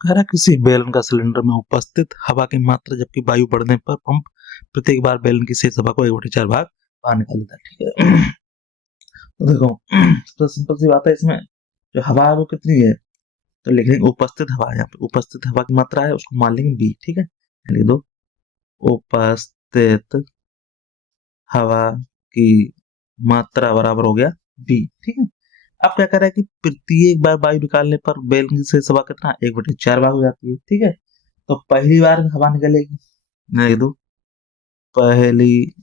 कह रहा है किसी बैलन का सिलेंडर में उपस्थित हवा की मात्रा जबकि वायु बढ़ने पर पंप प्रत्येक बार बैलन की शेष हवा को 1/4 भाग बाहर निकाल देता है। ठीक है, तो देखो तो सिंपल सी बात है, इसमें जो हवा है वो कितनी है, तो लिख लेंगे उपस्थित हवा। यहाँ पे उपस्थित हवा की मात्रा है, उसको मान लेंगे बी। ठीक है, लिख दो उपस्थित हवा की मात्रा बराबर हो गया बी। ठीक है, अब क्या कर रहा है कि प्रत्येक बार वायु निकालने पर बैलन से हवा कितना 1/4 भाग हो जाती है। ठीक है, तो पहली बार में हवा निकलेगी, लिख दो पहली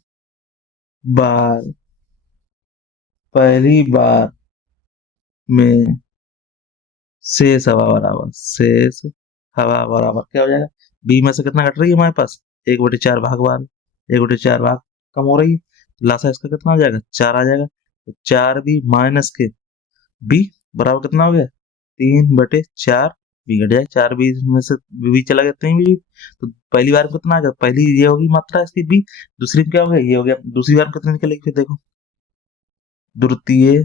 बार, पहली बार में शेष हवा बराबर, शेष हवा बराबर क्या हो जाएगा, बी में से कितना घट रही है हमारे पास 1/4 भाग बार, 1/4 भाग कम हो रही है, तो लासा इसका कितना हो जाएगा 4 आ जाएगा। तो 4 बी माइनस के बी बराबर कितना हो गया 3/4 बी घट जाए, 4 बी में से बी चला गया 3 बी। तो पहली बार में कितना आ गया, पहली ये होगी मात्रा इसकी बी, दूसरी में क्या हो गया ये हो गया, दूसरी बार में कितनी निकलेगी फिर देखो, द्वितीय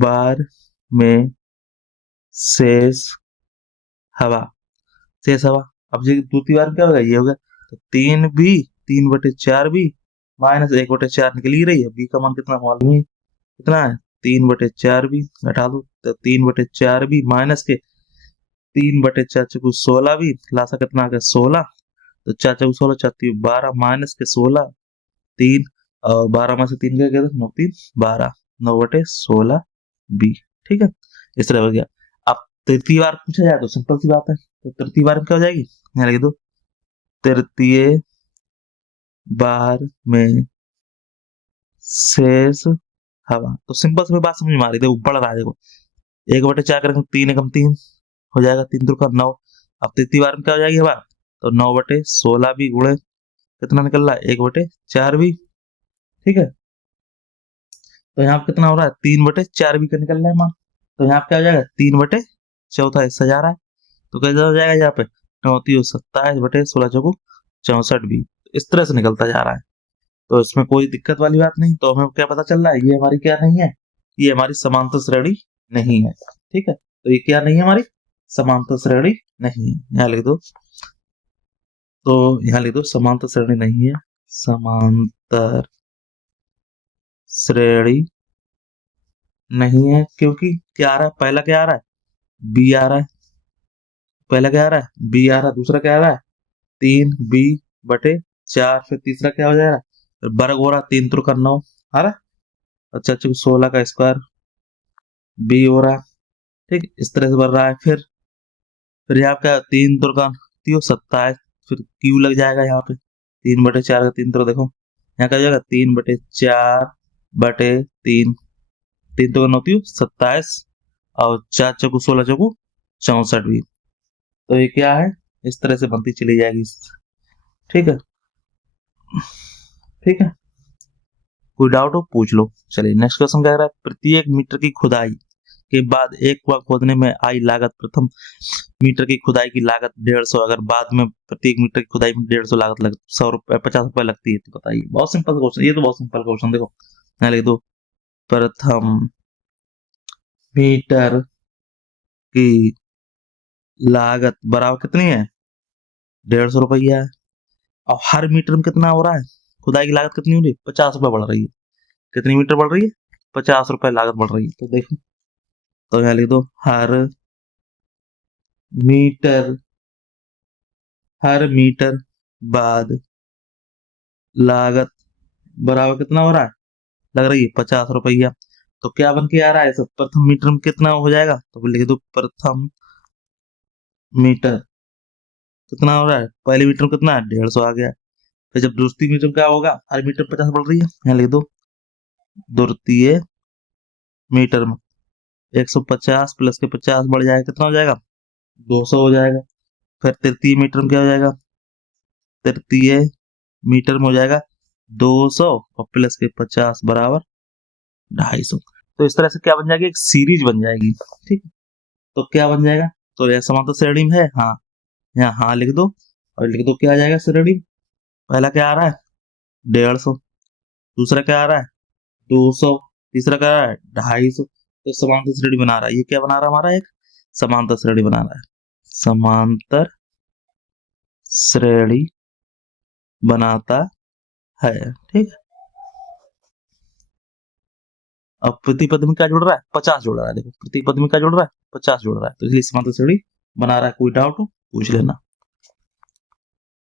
बार में शेष हवा, शेष हवा, अब ये दूसरी बार में क्या होगा ये होगा, तो 3 बी 3/4 बी माइनस 1/4 निकल ही रही है, बी का मान कितना मालूम है कितना है 3/4 बी, घटा दो तो 3/4 बी माइनस के 3/4 चौको 16 बी, लासा कितना आ गया 16, तो 4 चौको 16 4 12 माइनस के 16 3 और 12 में से 3 क्या गया 9 3 12 9/16 बी। ठीक है, इस तरह हो गया। अब तृतीय बार पूछा जाए तो सिंपल सी बात है, तो तृतीय बार में क्या हो जाएगी, यहाँ लिख दो तृतीय बार में शेष हवा, तो सिंपल सी बात समझ में आ रही, देखो बढ़ रहा है, देखो 1/4 करेंगे 3 एकम 3 हो जाएगा, 3 दूर का 9। अब तृतीय बार में क्या हो जाएगी हवा, तो 9/16 भी गुणे कितना निकल रहा है 1/4 भी। ठीक है, तो यहाँ पे कितना हो रहा है 3/4 भी का निकल रहा है मान, तो यहाँ पे क्या हो जाएगा 3/4 हिस्सा जा रहा है, तो कैसे हो जाएगा यहाँ पे 9×27/16 64 भी, इस तरह से निकलता जा रहा है। तो इसमें कोई दिक्कत वाली बात नहीं, तो हमें क्या पता चल रहा है ये हमारी क्या नहीं है, ये हमारी समांतर श्रेणी नहीं है। ठीक है, तो ये क्या नहीं है हमारी समांतर श्रेणी नहीं है, यहाँ लिख दो, तो यहाँ लिख दो समांतर श्रेणी नहीं है, समांतर श्रेणी नहीं है, क्योंकि क्या आ रहा है, पहला क्या आ रहा है बी आ रहा है, पहला क्या आ रहा है बी आ रहा है, दूसरा क्या आ रहा है 3b/4, फिर तीसरा क्या हो जाएगा वर्ग हो रहा 3 त्रिक 9 आ रहा, अच्छा 16 का स्क्वायर बी हो रहा। ठीक, इस तरह से बढ़ रहा है, फिर यहाँ क्या 3 त्रिक 27, फिर क्यू लग जाएगा यहाँ पे 3/4 का 3 त्रिक देखो यहाँ क्या हो जाएगा 3/4/3, 3 त्रिक 9 27 और 4 चौको 16 चौको 64 भी, तो ये क्या है इस तरह से बनती चली जाएगी। ठीक है, ठीक है, कोई डाउट हो पूछ लो। चलिए नेक्स्ट क्वेश्चन क्या रहा है, प्रत्येक मीटर की खुदाई के बाद एक कुआं खोदने में आई लागत, प्रथम मीटर की खुदाई की लागत 150, अगर बाद में प्रत्येक मीटर की खुदाई में 150 लागत लग 100 रुपए 50 रुपए लगती है, तो बताइए। बहुत सिंपल क्वेश्चन, ये तो बहुत सिंपल क्वेश्चन, देखो यहाँ लिख दो प्रथम मीटर की लागत बराबर कितनी है 150 रुपया है, और हर मीटर में कितना हो रहा है खुदाई की लागत कितनी हो रही है 50 रुपए बढ़ रही है, कितनी मीटर बढ़ रही है 50 रुपए लागत बढ़ रही है, तो देखो तो यहाँ लिख दो मीटर हर मीटर बाद लागत बराबर कितना हो रहा है लग रही है 50 रुपया, तो क्या बन के आ रहा है सब, प्रथम मीटर में कितना हो जाएगा, तो लिख दो प्रथम मीटर कितना हो रहा है, पहले मीटर में कितना है 150 आ गया, फिर जब दूसरी मीटर में क्या होगा हर मीटर 50 बढ़ रही है, यहाँ लिख दो द्वितीय मीटर में 150 प्लस के 50 बढ़ जाएगा कितना हो जाएगा 200 हो जाएगा, फिर तृतीय मीटर में क्या हो जाएगा, तृतीय मीटर में हो जाएगा 200 और प्लस के 50 बराबर 250, तो इस तरह से क्या बन जाएगी एक सीरीज बन जाएगी। ठीक, तो क्या बन जाएगा, तो यह समांतर श्रेणी में है, हाँ यहाँ हाँ लिख दो और लिख दो क्या आ जाएगा श्रेणी, पहला क्या आ रहा है 150, दूसरा क्या आ रहा है 200, तीसरा क्या आ रहा है 250, तो समांतर श्रेणी बना रहा है, ये क्या बना रहा है हमारा एक समांतर श्रेणी बना रहा है। समांतर श्रेणी बनाता है। ठीक है, अब प्रतिपद में क्या जुड़ रहा है? 50 जुड़ रहा है। देखो प्रतिपद में क्या जुड़ रहा है? 50 जुड़ रहा है, तो इसलिए समांतर श्रेणी बना रहा है। कोई डाउट हो पूछ लेना।